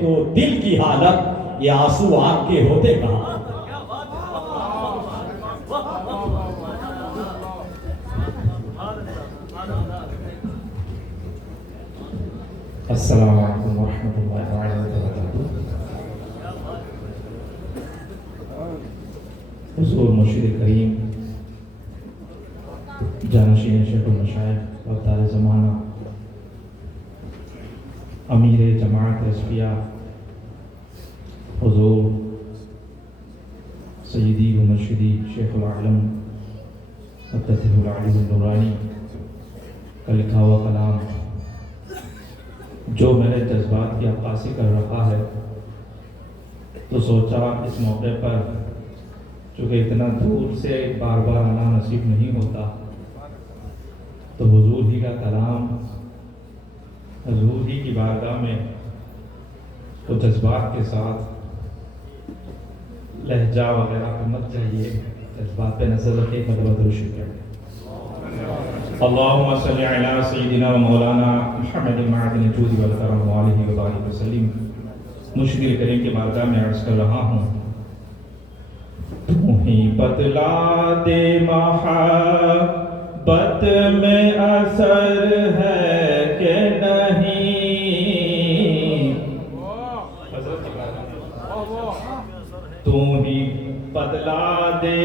تو دل کی حالت یہ آنسو آنکھ کے ہوتے کہاں. السلام علیکم ورحمۃ اللہ وبرکاتہ. حضور مرشد کریم جانشین شیخ المشائخ اور تاج زمانہ امیر جماعت رضویہ حضور سیدی و مرشدی شیخ العالم مدته العلی النورانی کا لکھا ہوا کلام جو میرے جذبات کی عکاسی کر رہا ہے، تو سوچا اس موقع پر چونکہ اتنا دور سے بار بار آنا نصیب نہیں ہوتا، تو حضور ہی کا کلام حضور ہی کی بارگاہ میں تو جذبات کے ساتھ لہجہ وغیرہ پہ مت چاہیے، جذبات پہ نظر رکھے. ایک مرتبہ درود شریف پڑھیں. اللہم صلی علی سیدنا و مولانا محمد معدن الجود والکرم وآلہ وبارک وسلم. مرشد کریم کی بارگاہ میں عرض کر رہا ہوں، تو ہی بتلا دے محبت میں اثر ہے کہ نہیں. تو ہی بتلا دے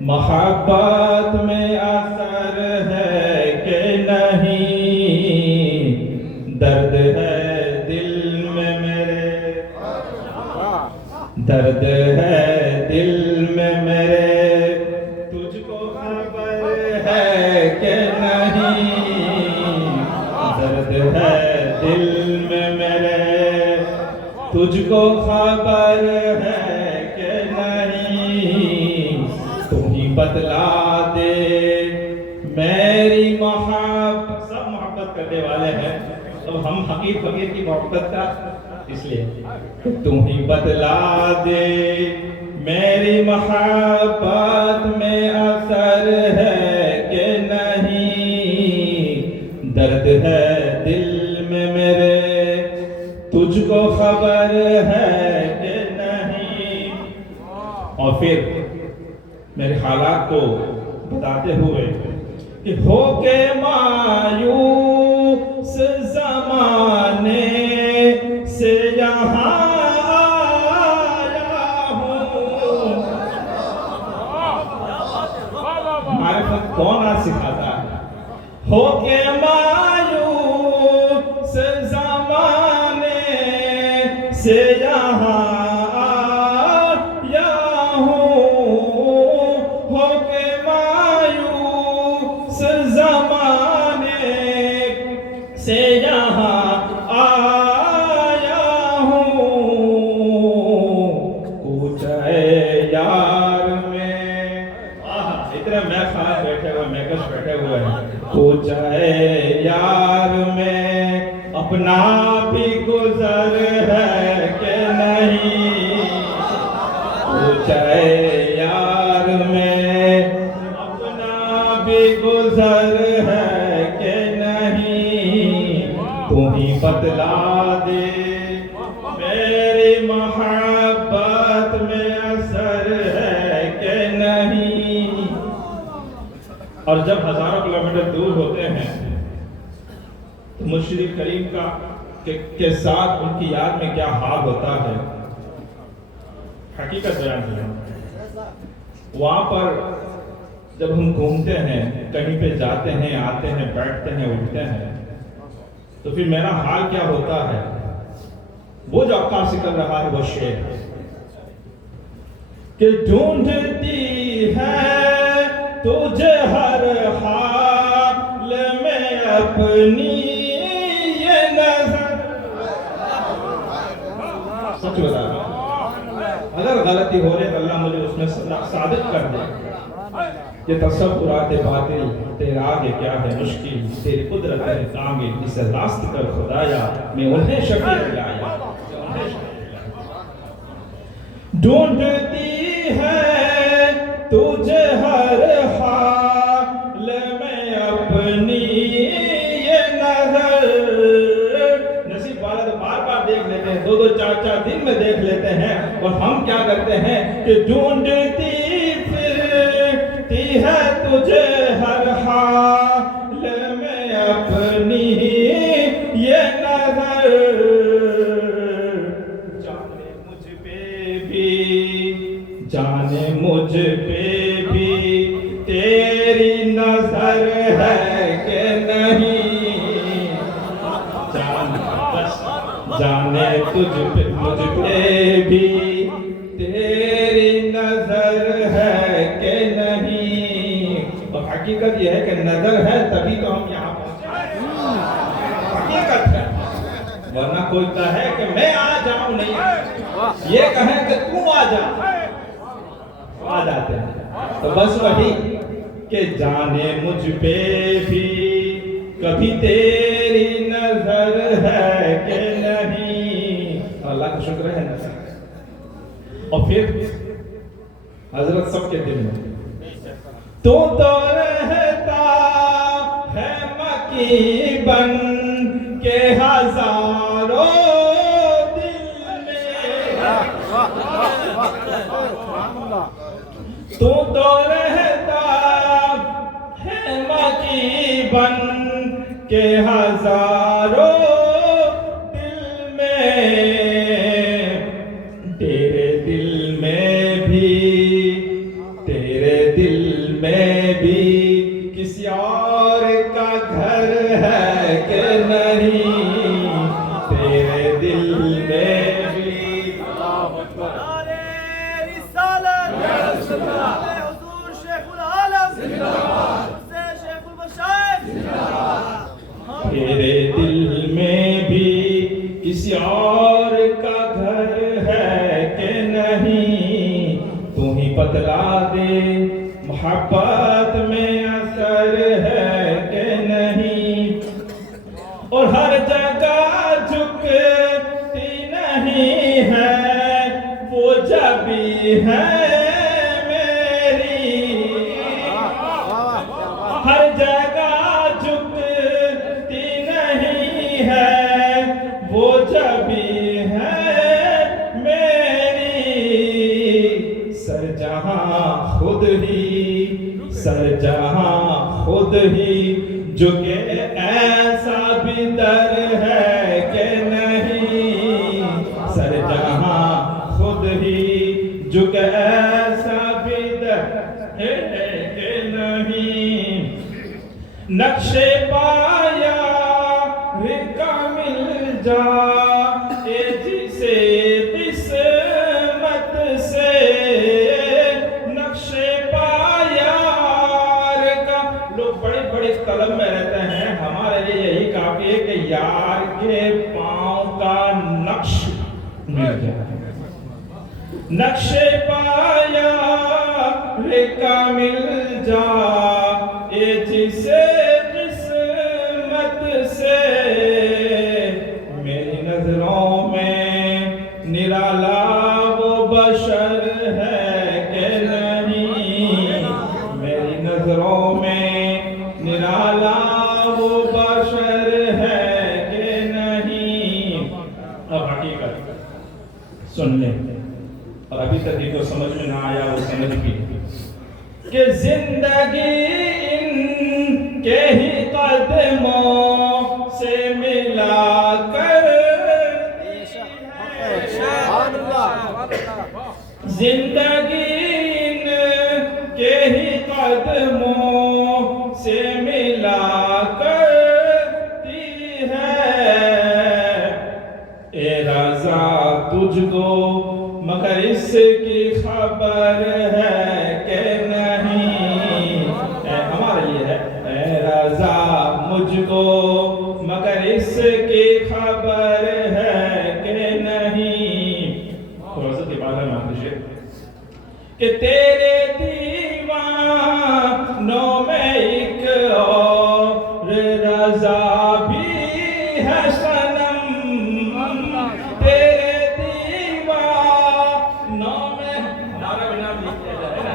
محبت میں اثر ہے کہ نہیں. درد ہے دل میں میرے، درد ہے دل میں میرے، تجھ کو خبر ہے کہ نہیں. درد ہے دل میں میرے، تجھ کو خبر ہے کہ نہیں. تم ہی بتلا دے میری محبت. سب محبت کرنے والے ہیں، اب ہم حقیر فقیر کی محبت کا اس لیے تم ہی بتلا دے میری محبت میں اثر ہے کہ نہیں. درد ہے دل میں میرے، تجھ کو خبر ہے کہ نہیں. اور پھر میرے حالات کو بتاتے ہوئے کہ ہو کے مایوس زمانے سے یہاں آیا ہوں. معرفت کون آج سکھاتا ہے؟ ہو کے مایوس زمانے سے یہاں سے یہاں آیا ہوں. کوچے یار میں اتنے میں خاص بیٹھے ہوئے میکس بیٹھے ہوئے ہیں. کوچے یار میں اپنا بھی گزر ہے کہ نہیں. کوچے یار میں اپنا بھی گزر ہے کہ نہیں. تو ہی بتلا دے میری محبت میں اثر ہے کہ نہیں. اور جب ہزاروں کلومیٹر دور ہوتے ہیں تو مرشد کریم کا کے ساتھ ان کی یاد میں کیا حال ہوتا ہے، حقیقت بیان ہے. وہاں پر جب ہم گھومتے ہیں، کہیں پہ جاتے ہیں، آتے ہیں، بیٹھتے ہیں، اٹھتے ہیں، تو پھر میرا حال کیا ہوتا ہے. وہ جو عکاسی کر رہا ہے وہ شعر کہ ڈھونڈتی ہے تجھے ہر حال میں اپنی یہ نظر. سچ بتا رہا ہوں، اگر غلطی ہو رہی تو اللہ مجھے اس میں صادق کر دے. یہ تصورات باطل تیرا آگے کیا ہے مشکل، تیری قدرت ہے کامل، اسے راست کر خدایا میں انہیں شفیع لایا. ڈھونڈتی ہے تجھے ہر حال میں اپنی یہ نظر. نصیب والا تو بار بار دیکھ لیتے ہیں، 2 4 دن میں دیکھ لیتے ہیں، اور ہم کیا کرتے ہیں کہ ڈھونڈتی پھرتی ہے تجھے ہر حال میں اپنی یہ نظر، جانے مجھ پہ بھی تیری نظر ہے کہ نہیں، جانے مجھ پہ بھی تیری نظر ہے کہ نہیں۔ اور حقیقت یہ ہے کہ نظر ہے تبھی تو ہم یہاں پہنچے، حقیقت ہے، ورنہ کوئی کہے کہ میں آ جاؤں نہیں، یہ کہیں کہ تو آ جا، آ جاتے ہیں۔ تو بس وہی کہ جانے مجھ پہ بھی کبھی تیری نظر ہے کہ نہیں، اللہ کا شکر ہے نظر ہے۔ اور پھر حضرت سب کے دل میں تو رہتا ہے مکی بن کے ہزاروں دل میں، تو رہتا ہے مکی بن کے ہزاروں دل میں، تیرے دل میں بھی کسی اور کا گھر ہے کہ نہیں، تیرے دل میں بھی حضور شیخ العالم شیخ المشائخ، تیرے دل میں بھی کسی اور کا گھر ہے کہ نہیں، تو ہی بتلا دے محبت میں اثر ہے کہ نہیں، اور ہر جگہ جھکتی نہیں ہے وہ جبی ہے میری، ہر جگہ جھکتی نہیں ہے وہ جبی ہے میری، سر جہاں خود ہی جھکے ایسا بھی در ہے کہ نہیں، سر جہاں خود ہی جھکے ایسا بھی در ہے کہ نہیں، نقش پایا کا مل جائے جسے قسمت سے، نقش پایا کا، لوگ بڑے بڑے طلب میں رہتے ہیں، ہمارے لیے یہی کافی ہے کہ یار کے پاؤں کا نقش مل جائے، نقش پایا کا مل جائے جسے قسمت سے، میری نظروں میں نرالا وہ بشر ہے کہ نہیں، میری نظروں میں نرالا وہ بشر ہے کہ نہیں۔ اب حقیقت سن لیں، اور ابھی تک کو سمجھ میں نہ آیا وہ سمجھ بھی، کہ زندگی ان کے ہی قدموں سے ملا کرتی ہے، زندگی ان کے ہی قدموں سے ملا کرتی ہے، اے رضا تجھ کو مگر اس کی خبر ہے کہ نہیں، ہمارے لیے ہے، اے رضا مجھ کو مگر اس کی خبر ہے کہ نہیں، روزہ کی بات ہے مہدشے کہ تیرے دیوانوں میں ایک اور رضا بھی ہے صنم، تیرے دیوانوں میں، ہمارا بھی نام لکھ دیا جائے نا،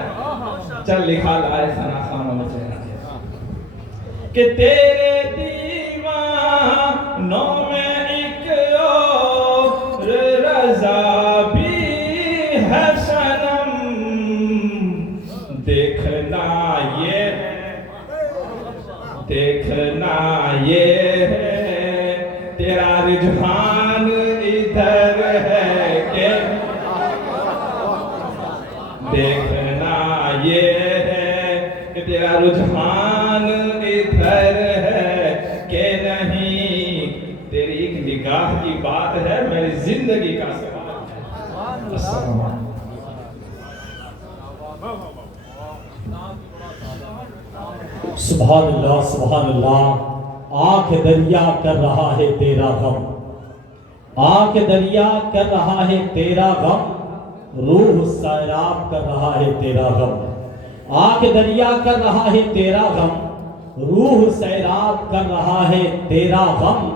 چل لکھا لائے ثنا خانوں میں سے کہ تیرے دیوانوں میں ایک اور رجحان ادھر ہے کہ نہیں. تیری ایک نگاہ کی بات ہے، میری زندگی کا سوال ہے. السلام علیکم. سبحان اللہ سبحان اللہ. آنکھ دریا کر رہا ہے تیرا غم، آنکھ دریا کر رہا ہے تیرا غم، روح سیراب کر رہا ہے تیرا غم. آنکھ دریا کر رہا ہے تیرا غم، روح سیراب کر رہا ہے تیرا غم.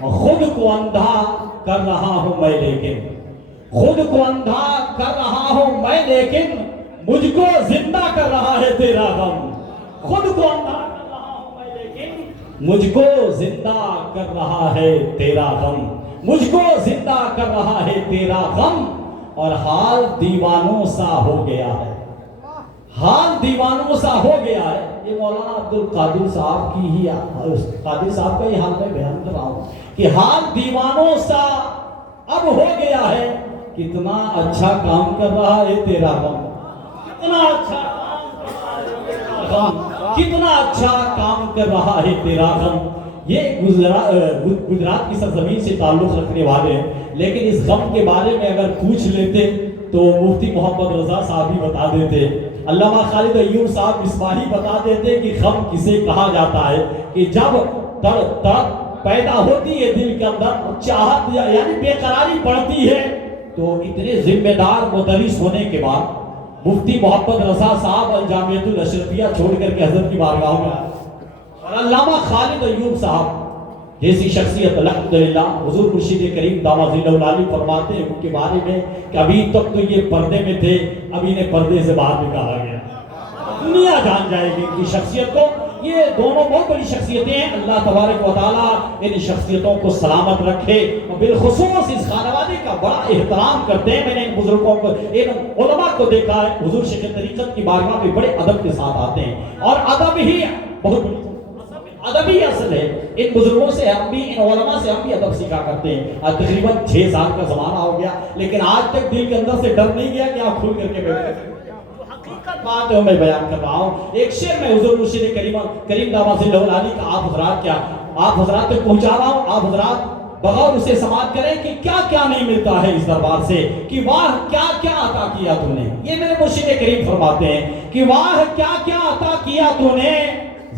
خود کو اندھا کر رہا ہوں میں لیکن، خود کو اندھا کر رہا ہوں میں لیکن، مجھ کو زندہ کر رہا ہے تیرا غم. خود کو اندھا کر رہا ہوں میں لیکن، مجھ کو زندہ کر رہا ہے تیرا غم. مجھ کو زندہ کر رہا ہے تیرا غم. اور حال دیوانوں سا ہو گیا ہے، حال دیوانوں سا ہو گیا ہے. یہ مولانا عبد القادر صاحب کی ہی، قادر صاحب کا یہ حال میں بیان کر رہا ہوں کہ حال دیوانوں سا اب ہو گیا ہے. کتنا اچھا کام کر رہا ہے تیرا غم، کتنا اچھا کام کر رہا ہے تیرا غم، کتنا اچھا کام کر رہا ہے تیرا غم. یہ گجرات کی سرزمین سے تعلق رکھنے والے ہیں، لیکن اس غم کے بارے میں اگر پوچھ لیتے تو مفتی محمد رضا صاحب بھی بتا دیتے، علامہ خالد ایوب صاحب مصباحی بتا دیتے کہ غم کسے کہا جاتا ہے کہ جب تڑپ پیدا ہوتی ہے دل کے اندر، چاہت یعنی بے قراری بڑھتی ہے. تو اتنے ذمہ دار مدرس ہونے کے بعد مفتی محمد رضا صاحب الجامعۃ الاشرفیہ چھوڑ کر کے حضرت کی بارگاہ میں آئے، اور علامہ خالد ایوب صاحب جیسی شخصیت الحمدللہ حضور مرشد کریم داماد ذیل العالی فرماتے ہیں ان کے بارے میں کہ ابھی تک تو یہ پردے میں تھے، اب انہیں پردے سے باہر نکالا گیا. دنیا جان جائے گی ان کی شخصیت کو. یہ دونوں بہت بڑی شخصیتیں ہیں. اللہ تبارک و تعالیٰ ان شخصیتوں کو سلامت رکھے، اور بالخصوص اس خانوادے کا بڑا احترام کرتے ہیں. میں نے ان بزرگوں کو، ان علماء کو دیکھا ہے حضور شیخ طریقت کی بارگاہ میں بڑے ادب کے ساتھ آتے ہیں، اور ادب ہی بہت بڑی ادبی اصل ہے. ان بزرگوں سے ہم بھی، ان علماء سے ہم بھی ادب سیکھا کرتے ہیں. آج تقریباً 6 سال کا زمانہ ہو گیا، لیکن آج تک دل کے اندر سے ڈر نہیں گیا کہ آپ کھل کر کے بیٹھے. حقیقت بات ہے میں بیان کر رہا ہوں. ایک شعر میں حضور مرشد کریم داماد ذیل العالی کا آپ حضرات تک پہنچا رہا ہوں. آپ حضرات بغور اسے سماعت کریں کہ کیا کیا نہیں ملتا ہے اس دربار سے، کہ واہ کیا کیا عطا کیا تو نے. یہ میرے مرشد کریم فرماتے ہیں کہ واہ کیا کیا عطا کیا تو نے،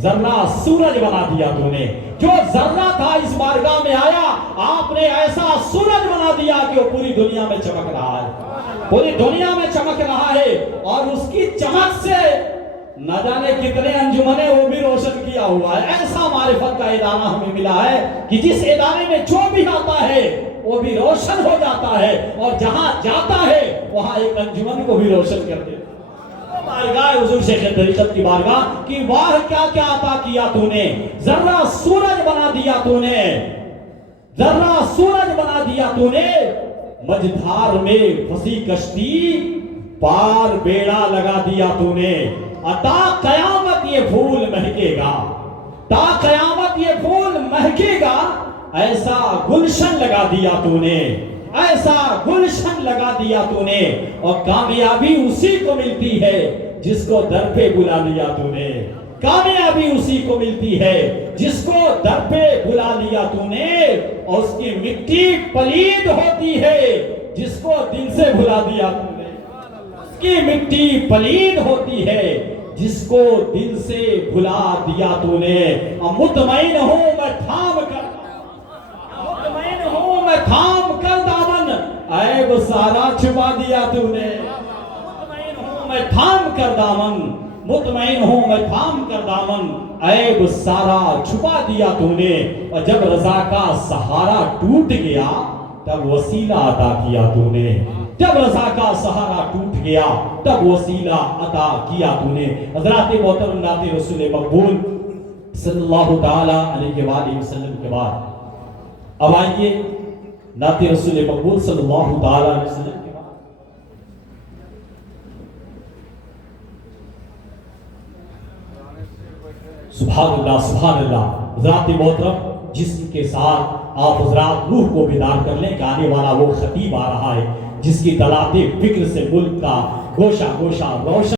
ذرہ سورج بنا دیا تو نے. جو ذرہ تھا اس بارگاہ میں آیا، آپ نے ایسا سورج بنا دیا کہ وہ پوری دنیا میں چمک رہا ہے، پوری دنیا میں چمک رہا ہے. اور اس کی چمک سے نہ جانے کتنے انجمنیں وہ بھی روشن کیا ہوا ہے. ایسا معرفت کا ادارہ ہمیں ملا ہے کہ جس ادارے میں جو بھی آتا ہے وہ بھی روشن ہو جاتا ہے، اور جہاں جاتا ہے وہاں ایک انجمن کو بھی روشن کر دیتا ہے. بارگاہ حضور شیخ طریقت کی بارگاہ کہ واہ کیا کیا عطا کیا تو نے، ذرہ سورج بنا دیا تو نے، ذرہ سورج بنا دیا تو نے. مجدھار میں پھنسی کشتی پار بیڑا لگا دیا تو نے. تا قیامت یہ پھول مہکے گا، تا قیامت یہ پھول مہکے گا، ایسا گلشن لگا دیا تو نے، ایسا گلشن لگا دیا تو نے. اور کامیابی اسی کو ملتی ہے جس کو در پہ بلا لیا تو نے. کامیابی اسی کو ملتی ہے جس کو در پہ بلا لیا تو نے. اور اس کی مٹی پلید ہوتی ہے جس کو دل سے بھلا دیا تو نے. اس کی مٹی پلید ہوتی ہے جس کو دل سے بھلا دیا تو نے. مطمئن ہوں میں تھام کر، مطمئن ہوں میں تھام کر دامن، عیب سارا چھپا دیا تو نے. مطمئن ہوں میں تھام کر دامن، مطمئن ہوں میں تھام کر دامن، عیب سارا چھپا دیا تو نے. اور جب رضا کا سہارا ٹوٹ گیا تب وسیلہ عطا کیا تو نے. جب رضا کا سہارا ٹوٹ گیا تب وسیلہ عطا کیا تو نے. حضرات محترم نعت رسول مقبول صلی اللہ تعالی علیہ وآلہ وسلم کے بعد اب آئیے نعت رسول مقبول صلی اللہ تعالی علیہ وسلم کے بعد سبحان اللہ سبحان اللہ. حضرات محترم جسم کے ساتھ آپ حضرات روح کو بیدار کر لیں کہ آنے والا وہ خطیب آ رہا ہے جس کی طلعت فکر سے ملک کا گوشہ گوشہ روشن